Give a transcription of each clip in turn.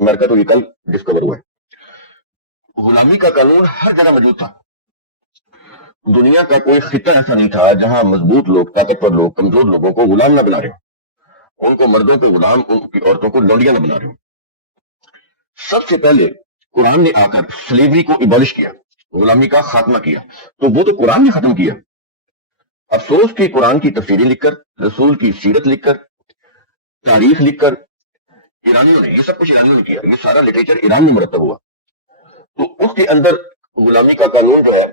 امریکہ تو یہ کل ڈسکور ہوا ہے، غلامی کا قانون ہر جگہ موجود تھا. دنیا کا کوئی خطہ ایسا نہیں تھا جہاں مضبوط لوگ، طاقتور لوگ کمزور لوگوں کو غلام نہ بنا رہے ہوں، ان کو مردوں کو غلام، ان کی عورتوں کو لونڈیاں نہ بنا رہے ہوں. سب سے پہلے قرآن نے آ کر سلیوری کو ایبالش کیا، غلامی کا خاتمہ کیا، تو وہ تو قرآن نے ختم کیا. افسوس کہ قرآن کی تفسیریں لکھ کر، رسول کی سیرت لکھ کر، تاریخ لکھ کر ایرانیوں نے، یہ سب کچھ ایرانیوں نے کیا، یہ سارا لٹریچر ایران میں مرتب ہوا، تو اس کے اندر غلامی کا قانون جو ہے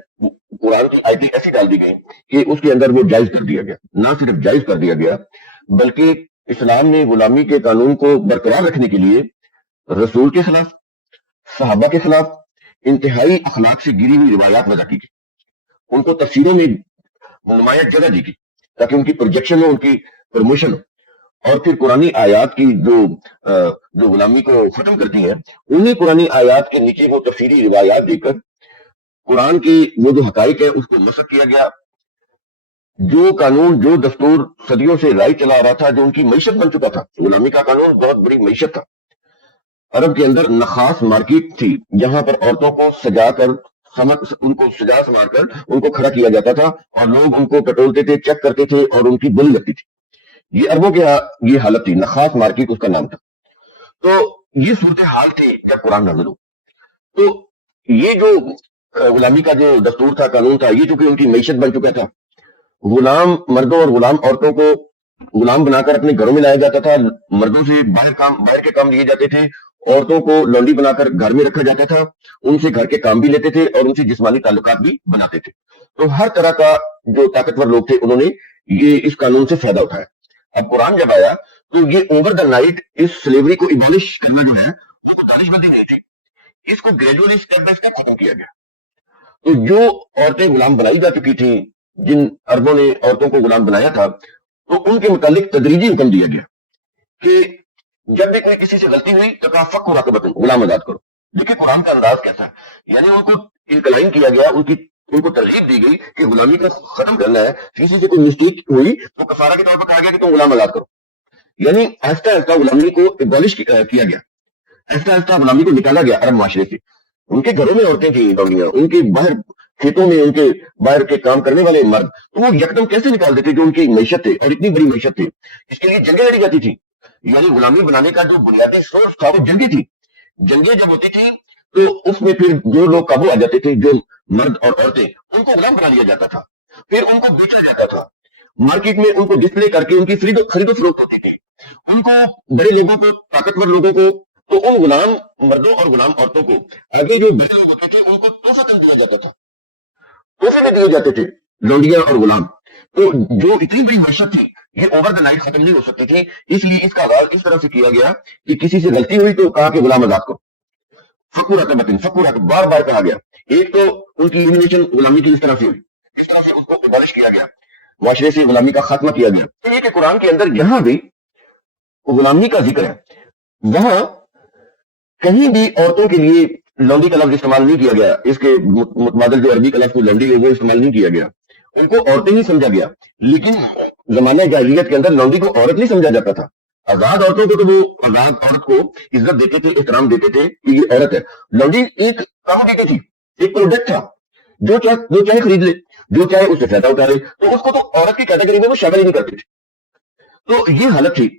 قرآن کی آیتیں ایسی ڈال دی گئی کہ اس کے اندر وہ جائز کر دیا گیا. نہ صرف جائز کر دیا گیا بلکہ اسلام نے غلامی کے قانون کو برقرار رکھنے کے لیے رسول کے خلاف، صحابہ کے خلاف انتہائی اخلاق سے گری ہوئی روایات وضع کی، ان کو تفسیروں میں نمایاں جگہ دی گئی تاکہ ان کی پروجیکشن ہو، ان کی پروموشن ہو. اور پھر قرآنی آیات کی جو غلامی کو ختم کرتی ہیں، انہیں قرآنی آیات کے نیچے وہ تفسیری روایات دے کر قرآن کی وہ جو حقائق ہے اس کو نسخ کیا گیا. جو قانون، جو دستور صدیوں سے رائج چلا آ رہا تھا، جو ان کی معیشت بن چکا تھا، غلامی کا قانون بہت بڑی معیشت تھا. عرب کے اندر نخاس مارکیٹ تھی جہاں پر عورتوں کو سجا کر، ان کو سجا سنوار کر ان کو کھڑا کیا جاتا تھا اور لوگ ان کو پٹولتے تھے، چیک کرتے تھے اور ان کی بولی لگتی تھی. یہ عربوں کے ہاں یہ حالت تھی، نخاس مارکیٹ اس کا نام تھا. تو یہ صورتحال تھی جب قرآن نازل ہو. تو یہ جو غلامی کا جو دستور تھا، قانون تھا، یہ چونکہ ان کی معیشت بن چکا تھا. غلام مردوں اور غلام عورتوں کو غلام بنا کر اپنے گھروں میں لایا جاتا تھا، مردوں سے باہر کے کام لیے جاتے تھے، عورتوں کو لونڈی بنا کر گھر میں رکھا جاتا تھا، ان سے گھر کے کام بھی لیتے تھے اور ان سے جسمانی تعلقات بھی بناتے تھے. تو ہر طرح کا جو طاقتور لوگ تھے انہوں نے یہ اس قانون سے فائدہ اٹھایا. اب قرآن جب آیا تو یہ اوور دا نائٹ اس سلیوری کو ایبالش کرنا جو ہے اس کو تاریخ بندی نہیں تھی، اس کو گریجولی اسٹیپ بائی اسٹیپ ختم کیا گیا. تو جو عورتیں غلام بنائی جا چکی تھیں، جن عربوں نے عورتوں کو غلام بنایا تھا، تو ان کے متعلق تدریجی حکم دیا گیا کہ جب بھی کوئی کسی سے غلطی ہوئی تو کہا فک مراقبت، غلام آزاد کرو. دیکھیں قرآن کا انداز کیسا ہے، یعنی ان کو انکلائن کیا گیا، ان کو ترغیب دی گئی کہ غلامی کا ختم کرنا ہے. کسی سے کوئی مسٹیک ہوئی تو کفارہ کے طور پر کہا گیا کہ تم غلام آزاد کرو. یعنی آہستہ آہستہ غلامی کو ایبالش کیا گیا، آہستہ آہستہ غلامی کو نکالا گیا عرب معاشرے سے. ان کے گھروں میں عورتیں تھیں لونڈیاں، ان کے باہر کھیتوں میں ان کے باہر کے کام کرنے والے مرد، تو وہ یکدم کیسے نکال دیتے جو ان کی معیشت تھے، اور اتنی بڑی معیشت تھی. اس کے لیے جنگیں لڑی جاتی تھی. یعنی غلامی بنانے کا جو بنیادی سورس تھا وہ جنگیں تھی. جنگیں جب ہوتی تھی تو اس میں پھر جو لوگ قابو آ جاتے تھے، جو مرد اور عورتیں، ان کو غلام بنا لیا جاتا تھا، پھر ان کو بیچا جاتا تھا مارکیٹ میں، ان کو ڈسپلے کر کے ان کی خرید و فروخت ہوتی تھی. ان کو بڑے لوگوں کو، طاقتور لوگوں کو، تو ان غلام مردوں اور غلام عورتوں کو آگے جو بڑے لوگ ہوتے تھے ان کو تحفہ دیا جاتا تھا، تحفے میں دیے جاتے تھے لونڈیاں اور غلام. تو جو اتنی بڑی معیشت تھی یہ اوور دا نائٹ ختم نہیں ہو سکتی تھی. اس لیے اس کا آغاز اس طرح سے کیا گیا کہ کسی سے غلطی ہوئی تو کہا کہ غلام آزاد کرو، فکو رقبت بار بار کہا گیا. ایک تو ان کی ایلیمینیشن غلامی کی اس طرح سے ہوئی، اس طرح سے اس کو ایبالش کیا گیا، معاشرے سے غلامی کا خاتمہ کیا گیا. تو یہ کہ قرآن کے اندر جہاں بھی غلامی کا ذکر ہے وہاں کہیں بھی عورتوں کے لیے لونڈی کا لفظ استعمال نہیں کیا گیا. اس کے متبادل جو عربی کا لفظ لونڈی ہے وہ استعمال نہیں کیا گیا، ان کو عورتیں ہی سمجھا گیا. لیکن زمانہ جاہلیت کے اندر لونڈی کو عورت نہیں سمجھا جاتا تھا. آزاد عورتوں کو تو وہ آزاد عورت کو عزت دیتے تھے، احترام دیتے تھے کہ یہ عورت ہے. لونڈی ایک کموڈیٹی تھی، ایک پروڈکٹ تھا، جو چاہے خرید لے، جو چاہے اس سے فائدہ اٹھا لے، تو اس کو تو عورت کی کیٹیگری میں وہ شامل ہی نہیں کرتے تھے. تو یہ حالت تھی.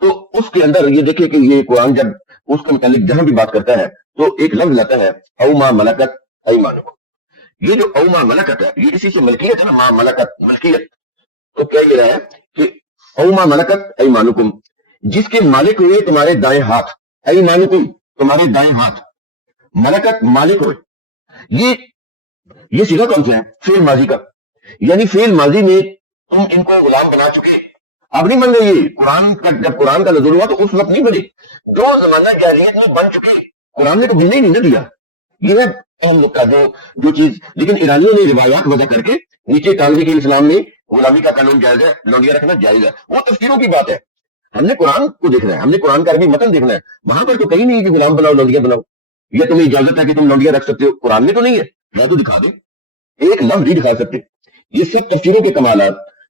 تو اس کے اندر یہ دیکھیں کہ یہ قرآن جب اس کے متعلق جہاں بھی بات کرتا ہے تو ایک لفظ لاتا ہے او ما ملکت ایمانکم. یہ جو او ما ملکت ہے یہ اسی سے ملکیت ہے نا، ما ملکت ملکیت. تو کیا یہ رہا ہے کہ او ما ملکت ایمانکم، جس کے مالک ہوئے تمہارے دائیں ہاتھ، ایمانکم تمہارے دائیں ہاتھ، ملکت مالک ہوئے. یہ صیغہ کون سا ہے؟ فعل ماضی کا. یعنی فعل ماضی میں تم ان کو غلام بنا چکے، اب نہیں بن گئے. یہ قرآن کا جب قرآن کا نزول ہوا تو اس وقت نہیں بنے، جو زمانہ جاہلیت میں بن چکے قرآن نے تو بننے ہی نہیں نہ دیا. یہ ہے اہم نقطہ جو چیز. لیکن ایرانیوں نے روایات وضع کر کے نیچے تانوی کے اسلام میں غلامی کا قانون جائز ہے، لونڈیاں رکھنا جائز ہے. وہ تفسیروں کی بات ہے. ہم نے قرآن کو دیکھنا ہے، ہم نے قرآن کا عربی متن دیکھنا ہے. وہاں پر تو کہیں نہیں ہے کہ غلام بناؤ لونڈیاں بناؤ، یا تمہیں اجازت ہے کہ تم لونڈیاں رکھ سکتے ہو. قرآن میں تو نہیں ہے. میں تو دکھا دیں، ایک لفظ بھی دکھا سکتے. یہ سب تفسیروں کے کمالات،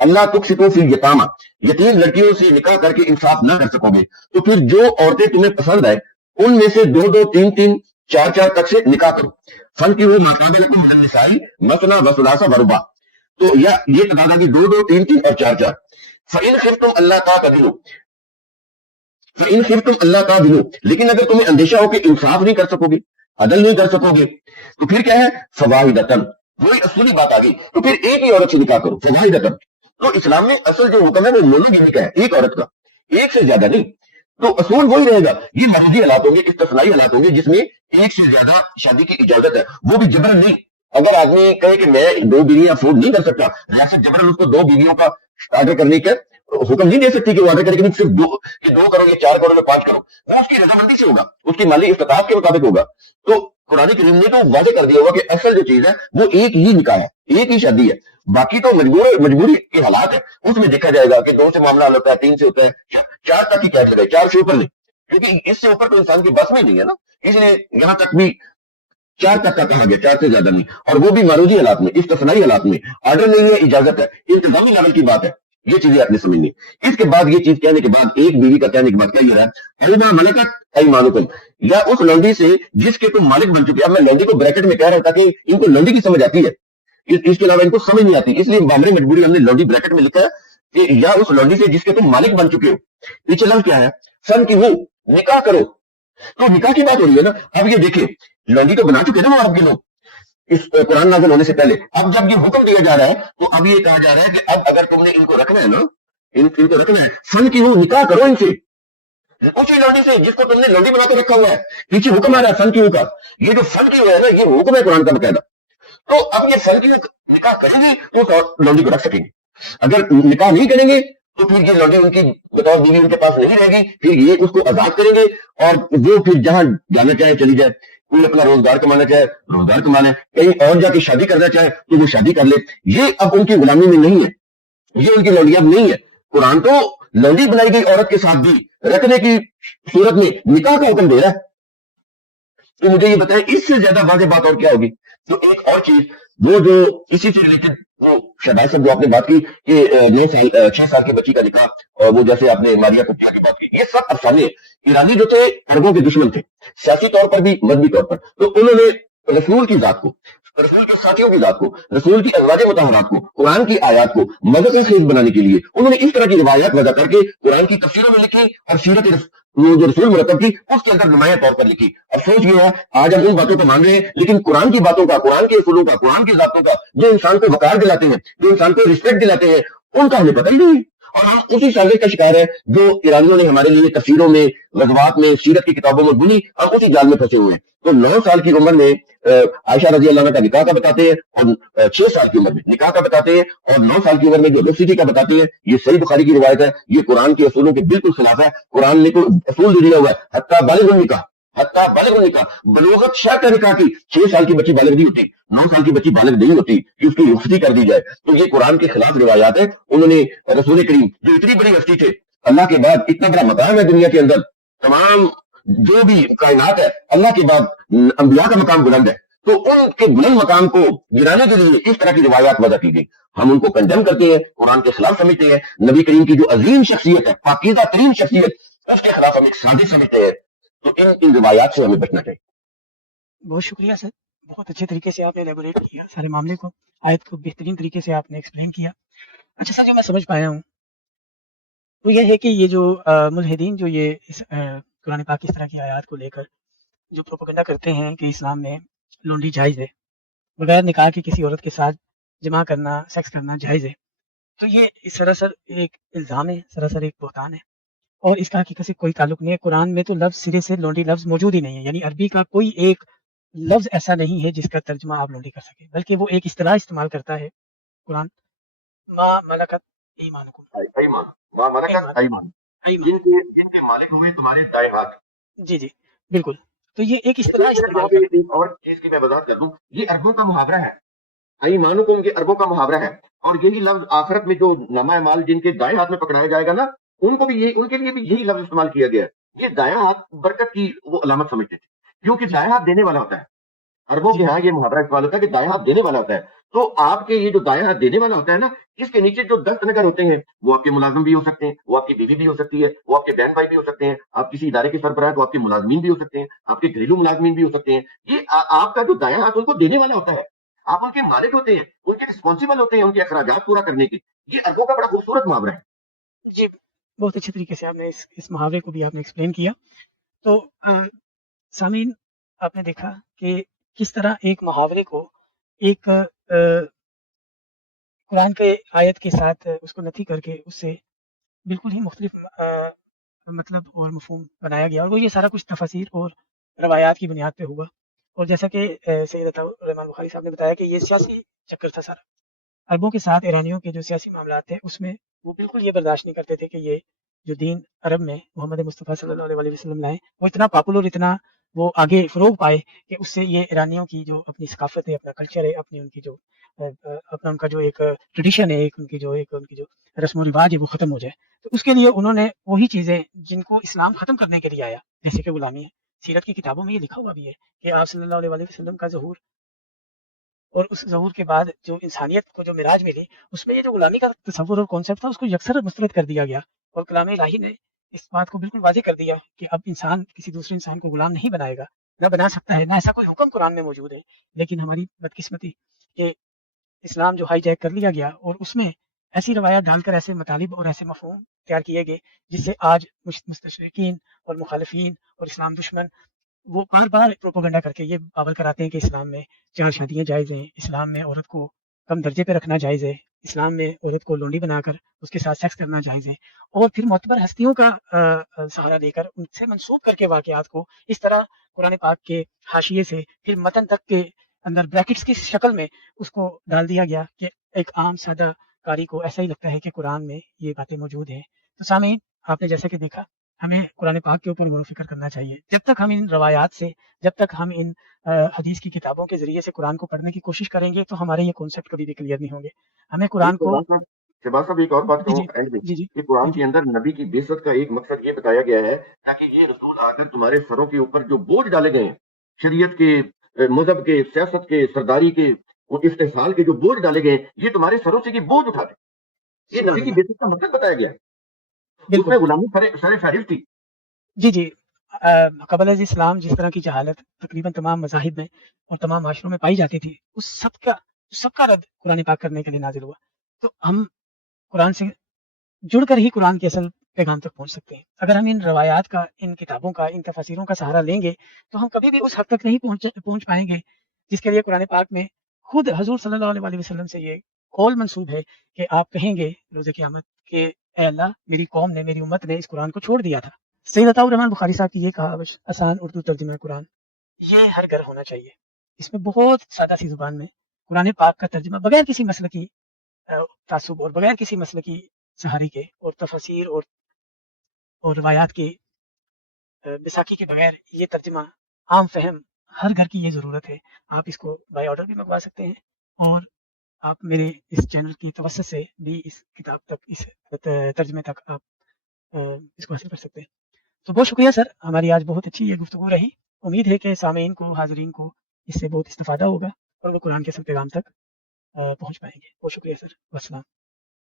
اللہ تقسطوا فی الیتامی، یتیم لڑکیوں سے نکاح کر کے انصاف نہ کر سکو گے، تو پھر جو عورتیں تمہیں پسند ہے ان میں سے دو دو تین تین چار چار تک سے نکاح کرو، فانکحوا ما طاب لکم من النساء مثنی وثلاث ورباع، تو یہ تعداد آگی دو دو تین تین اور چار چار، فإن خفتم اللہ تعدلوا، فإن خفتم اللہ تعدلوا، لیکن اگر تمہیں اندیشہ ہو کہ انصاف نہیں کر سکو گے، عدل نہیں کر سکو گے، تو پھر کیا ہے، فواحدۃ، وہی اصولی بات آ گئی، تو پھر ایک ہی عورت سے نکاح کرو، فواحدۃ۔ تو اسلام میں اصل جو حکم ہے وہ مونوگیمی کا ہے، ایک عورت کا، ایک سے زیادہ نہیں، تو اصول وہی رہے گا۔ یہ مرضی حالات ہوں گے، استثنائی حالات ہوں گے جس میں ایک سے زیادہ شادی کی اجازت ہے، وہ بھی جبرن نہیں۔ اگر آدمی کہے کہ میں دو بیویاں افورڈ نہیں کر سکتا، ریاست جبرن اس کو دو بیویوں کا آرڈر کرنے کا حکم نہیں دے سکتی کہ وہ آرڈر کرے کہ صرف دو کرو یا چار کرو یا پانچ کرو، وہ اس کی رضامندی سے ہوگا، اس کی مالی استطاعت کے مطابق ہوگا۔ تو قرآن کریم نے تو واضح کر دیا ہوگا کہ اصل جو چیز ہے وہ ایک ہی نکاح ہے، ایک ہی شادی ہے، باقی تو مجبوری کے حالات ہے، اس میں دیکھا جائے گا کہ دو سے معاملہ ہوتا ہے، تین سے ہوتا ہے، چار تک ہی قید لگائے، چار سے اوپر نہیں، کیونکہ اس سے اوپر تو انسان کی بس میں نہیں ہے نا، اس لیے یہاں تک بھی چار تک کا کہا گیا، چار سے زیادہ نہیں، اور وہ بھی معروضی حالات میں، استثنائی حالات میں، آرڈر نہیں ہے، اجازت ہے، انتظامی لیول کی بات ہے، یہ چیزیں آپ نے سمجھنی۔ اس کے بعد یہ چیز کہنے کے بعد ایک بیوی کا کہنے کے بعد کیا یہ رہا ہے، ایما ملکت ایمانکم، یا اس لونڈی سے جس کے تم مالک بن چکے۔ اب میں لونڈی کو بریکٹ میں کہہ رہا تھا کہ ان کو لونڈی کی سمجھ آتی ہے، اس کے علاوہ ان کو سمجھ نہیں آتی، اس لیے بامر مجبوری ہم نے لونڈی بریکٹ میں لکھا ہے کہ یا اس لونڈی سے جس کے تم مالک بن چکے ہو۔ پیچھے لفظ کیا ہے، سن کی وہ نکاح کرو، تو نکاح کی بات ہو رہی ہے نا۔ اب یہ دیکھیں لونڈی تو بنا چکے نا وہ عرب کے لوگ اس قرآن نازل ہونے سے پہلے، اب جب یہ حکم دیا جا رہا ہے تو اب یہ کہا جا رہا ہے کہ اب اگر تم نے ان کو رکھنا ہے نا، ان کو رکھنا ہے، سن کی وہ نکاح کرو ان سے، اسی لونڈی سے جس کو تم نے لونڈی بنا کے رکھا ہوا ہے۔ پیچھے حکم آ رہا ہے فن کی کا، یہ جو فن کی ہے نا یہ حکم ہے قرآن کا باقاعدہ۔ تو اب یہ فن کی نکاح کریں گے تو لونڈی کو رکھ سکیں گے، اگر نکاح نہیں کریں گے تو پھر یہ لونڈی ان کی بطور بیوی ان کے پاس نہیں رہے گی، پھر یہ اس کو آزاد کریں گے اور وہ پھر جہاں جانا چاہے چلی جائے، کوئی اپنا روزگار کمانا چاہے روزگار کما لے، کہیں اور جا کے شادی کرنا چاہے تو وہ شادی کر لے۔ یہ اب ان کی غلامی میں نہیں ہے، یہ ان کی لونڈی اب نہیں ہے۔ قرآن تو لونڈی بنائی گئی عورت کے ساتھ بھی رکھنے کی صورت میں نکاح کا حکم دے رہا ہے۔ تو مجھے یہ بتائیں اس سے زیادہ واضح بات اور کیا ہوگی۔ تو ایک اور چیز وہ جو اسی سے ریلیٹڈ شہباز صاحب جو آپ نے بات کی کہ 6 سال کی بچی کا نکاح، اور وہ جیسے آپ نے ماریا کٹیا کی بات کی، یہ سب افسانے۔ ایرانی جو تھے عربوں کے دشمن تھے، سیاسی طور پر بھی مذہبی طور پر، تو انہوں نے رسول کی ذات کو، رسول کے ساتھیوں کی ذات کو، رسول کی ازواج مطہرات کو، قرآن کی آیات کو مدد خیز بنانے کے لیے انہوں نے اس طرح کی روایات وضع کر کے قرآن کی تفسیروں میں لکھی اور سیرت جو رسول مرتب کی اس کے اندر نمایاں طور پر لکھی۔ افسوس یہ ہے آج ہم ان باتوں کو مان رہے ہیں، لیکن قرآن کی باتوں کا، قرآن کے اصولوں کا، قرآن کی ذاتوں کا جو انسان کو وقار دلاتے ہیں، جو انسان کو رسپیکٹ دلاتے ہیں، ان کا ہمیں پتہ ہی نہیں، اور ہم اسی سازش کا شکار ہے جو ایرانیوں نے ہمارے لیے تفسیروں میں، غزوات میں، سیرت کی کتابوں میں بنی، ہم اسی جال میں پھنسے ہوئے ہیں۔ تو 9 سال کی عمر میں عائشہ رضی اللہ عنہ کا نکاح کا بتاتے ہیں، اور 6 سال کی عمر میں نکاح کا بتاتے ہیں، اور 9 سال کی عمر میں جو رخصتی کا بتاتے ہیں۔ یہ صحیح بخاری کی روایت ہے، یہ قرآن کے اصولوں کے بالکل خلاف ہے۔ قرآن نے تو اصول دے دیا ہوا ہے، حتیٰ بالغ النکاح، حتیٰ بالغ النکاح، بلوغت شرط ہے نکاح کی۔ 6 سال کی بچی بالغ نہیں ہوتی، 9 سال کی بچی بالغ نہیں ہوتی کہ اس کی رخصتی کر دی جائے۔ تو یہ قرآن کے خلاف روایات ہے۔ انہوں نے رسول کریم جو اتنی بڑی ہستی تھے، اللہ کے بعد اتنا بڑا مقام ہے دنیا کے اندر، تمام جو بھی کائنات ہے اللہ کے بعد انبیاء کا مقام بلند ہے، تو ان کے بلند مقام کو گرانے کے لیے اس طرح کی روایات وضع کی گئی۔ ہم ان کو کنڈم کرتے ہیں، قرآن کے خلاف سمجھتے ہیں۔ نبی کریم کی جو عظیم شخصیت ہے، پاکیزہ ترین شخصیت، اس کے خلاف ہم ایک سازش سمجھتے ہیں۔ تو ان روایات سے ہمیں بچنا چاہیے۔ بہت شکریہ سر، بہت اچھے طریقے سے آپ نے ایلیبوریٹ کیا سارے معاملے کو، آیت کو بہترین طریقے سے آپ نے ایکسپلین کیا۔ اچھا سر، جو میں سمجھ پایا ہوں وہ یہ ہے کہ یہ جو ملحدین جو یہ اس قرآن پاک اس طرح کی آیات کو لے کر جو پروپیگنڈا کرتے ہیں کہ اسلام میں لونڈی جائز ہے، بغیر نکاح کی کسی عورت کے ساتھ جمع کرنا، سیکس کرنا جائز ہے، تو یہ سراسر ایک الزام ہے، سراسر ایک بہتان ہے، اور اس کا حقیقت سے کوئی تعلق نہیں ہے۔ قرآن میں تو لفظ سرے سے لونڈی لفظ موجود ہی نہیں ہے، یعنی عربی کا کوئی ایک لفظ ایسا نہیں ہے جس کا ترجمہ آپ لونڈی کر سکیں، بلکہ وہ ایک اصطلاح استعمال کرتا ہے قرآن، ما ملکت ایمانکم، ایمان، ما ملکت ایمان، جن کے مالک ہوئے تمہارے دائیں ہاتھ۔ جی جی بالکل، تو یہ ایک اصطلاح استعمال کرتا ہے۔ ایک اور چیز کی میں وضاحت کر دوں، یہ عربوں کا محاورہ ہے، ایمانکم یہ عربوں کا محاورہ ہے، اور یہی لفظ آخرت میں جو نامہ مال جن کے دائیں ہاتھ میں پکڑایا جائے گا نا، ان کو بھی ان کے لیے بھی یہی لفظ استعمال کیا گیا ہے۔ یہ دائیں ہاتھ برکت کی وہ علامت سمجھتے تھے، کیونکہ دائیں ہاتھ دینے والا ہوتا ہے۔ عربوں کے ہاں یہ محاورہ استعمال ہوتا ہے کہ دائیں ہاتھ دینے والا ہوتا ہے، تو آپ کے یہ جو دائیں ہاتھ دینے والا ہوتا ہے نا، اس کے نیچے جو 10 نگر ہوتے ہیں، وہ آپ کے ملازم بھی ہو سکتے ہیں، وہ آپ کی بیوی بھی ہو سکتی ہے، وہ آپ کے بہن بھائی بھی ہو سکتے ہیں، آپ کسی ادارے کے سربراہ کو آپ کے ملازمین بھی ہو سکتے ہیں، آپ کے گھریلو ملازمین بھی ہو سکتے ہیں. یہ آپ کا جو دایاں ہاتھ ان کو دینے والا ہوتا ہے. آپ ان کے مالک ہوتے ہیں، ان کے رسپانسبل ہوتے ہیں ان کے اخراجات پورا کرنے کے. یہ اربوں کا بڑا خوبصورت محاورہ ہے. جی، بہت اچھے طریقے سے آپ نے اس محاورے کو بھی آپ نے ایکسپلین کیا. تو سامعین، آپ نے دیکھا کہ کس طرح ایک محاورے کو ایک قرآن کے آیت کے ساتھ اس کو نتھی کر کے اس سے بالکل ہی مختلف مطلب اور مفہوم بنایا گیا، اور وہ یہ سارا کچھ تفاسیر اور روایات کی بنیاد پہ ہوا. اور جیسا کہ سید عطا الرحمن بخاری صاحب نے بتایا کہ یہ سیاسی چکر تھا سارا. عربوں کے ساتھ ایرانیوں کے جو سیاسی معاملات تھے اس میں وہ بالکل یہ برداشت نہیں کرتے تھے کہ یہ جو دین عرب میں محمد مصطفیٰ صلی اللہ علیہ وسلم لائے وہ اتنا پاپولر، اتنا وہ آگے فروغ پائے کہ اس سے یہ ایرانیوں کی جو اپنی ثقافت ہے، اپنا کلچر ہے، اپنی ان کی جو اپنا ان کا جو ایک ٹریڈیشن ہے، ایک ان کی جو رسم و رواج ہے وہ ختم ہو جائے. تو اس کے لیے انہوں نے وہی چیزیں جن کو اسلام ختم کرنے کے لیے آیا، جیسے کہ غلامی ہے. سیرت کی کتابوں میں یہ لکھا ہوا بھی ہے کہ آپ صلی اللہ علیہ وسلم کا ظہور اور اس ظہور کے بعد جو انسانیت کو جو معراج ملی، اس میں یہ جو غلامی کا تصور اور کانسیپٹ تھا اس کو یکسر مسترد کر دیا گیا. اور کلام الہی نے اس بات کو بالکل واضح کر دیا کہ اب انسان کسی دوسرے انسان کو غلام نہیں بنائے گا، نہ بنا سکتا ہے، نہ ایسا کوئی حکم قرآن میں موجود ہے. لیکن ہماری بدقسمتی کہ اسلام جو ہائی جیک کر لیا گیا اور اس میں ایسی روایات ڈال کر ایسے مطالب اور ایسے مفہوم تیار کیے گئے جس سے آج مستشرقین اور مخالفین اور اسلام دشمن وہ بار بار پروپیگنڈا کر کے یہ پاگل کراتے ہیں کہ اسلام میں 4 شادیاں جائز ہیں، اسلام میں عورت کو کم درجے پہ رکھنا جائز ہے، اسلام میں عورت کو لونڈی بنا کر اس کے ساتھ سیکس کرنا جائز ہے. اور پھر معتبر ہستیوں کا سہارا لے کر ان سے منسوب کر کے واقعات کو اس طرح قرآن پاک کے حاشیے سے پھر متن تک کے اندر بریکٹس کی شکل میں اس کو ڈال دیا گیا کہ ایک عام سادہ قاری کو ایسا ہی لگتا ہے کہ قرآن میں یہ باتیں موجود ہیں. تو سامعین، آپ نے جیسا کہ دیکھا ہمیں قرآن پاک کے اوپر غور و فکر کرنا چاہیے. جب تک ہم ان روایات سے، جب تک ہم ان حدیث کی کتابوں کے ذریعے سے قرآن کو پڑھنے کی کوشش کریں گے تو ہمارے یہ کانسیپٹ کبھی بھی کلیئر نہیں ہوں گے. ہمیں قرآن کو شہباز صاحب ایک اور بات جی کہوں جی اینڈ میں جی جی کہ قرآن جی کے اندر نبی کی بعثت کا ایک مقصد یہ بتایا گیا ہے تاکہ یہ رسول آ کر تمہارے سروں کے اوپر جو بوجھ ڈالے گئے ہیں، شریعت کے، مذہب کے، سیاست کے، سرداری کے اور استحصال کے جو بوجھ ڈالے گئے ہیں، یہ تمہارے سروں سے یہ بوجھ اٹھا دیں. یہ سبحان نبی کی اللہ، بعثت کا مقصد بتایا گیا ہے. اس بالکل. میں غلامی سر فہرست تھی. جی جی، قبل از اسلام جس طرح کی جہالت تقریباً تمام مذاہب میں اور تمام معاشروں میں پائی جاتی تھی، اس سب کا رد قرآن پاک کرنے کے لیے نازل ہوا. تو ہم قرآن سے جڑ کر ہی قرآن کے اصل پیغام تک پہنچ سکتے ہیں. اگر ہم ان روایات کا، ان کتابوں کا، ان تفاسیروں کا سہارا لیں گے تو ہم کبھی بھی اس حد تک نہیں پہنچ پائیں گے جس کے لیے قرآن پاک میں خود حضور صلی اللہ علیہ وسلم سے یہ قول منسوب ہے کہ آپ کہیں گے روز قیامت کہ اے اللہ، میری قوم نے، میری امت نے اس قرآن کو چھوڑ دیا تھا. سید عطا الرحمن بخاری صاحب کی یہ کہاوت آسان اردو ترجمہ قرآن، یہ ہر گھر ہونا چاہیے. اس میں بہت سادہ سی زبان میں قرآن پاک کا ترجمہ بغیر کسی مسلکی تعصب اور بغیر کسی مسلکی سہاری کے اور تفاسیر اور روایات کے بیساکھی کے بغیر یہ ترجمہ عام فہم ہر گھر کی یہ ضرورت ہے. آپ اس کو بائی آرڈر بھی منگوا سکتے ہیں اور آپ میرے اس چینل کی توسط سے بھی اس کتاب تک، اس ترجمے تک آپ اس کو حاصل کر سکتے ہیں. تو بہت شکریہ سر، ہماری آج بہت اچھی یہ گفتگو رہی. امید ہے کہ سامعین کو، حاضرین کو اس سے بہت استفادہ ہوگا اور وہ قرآن کے اصل پیغام تک پہنچ پائیں گے. بہت شکریہ سر، والسلام.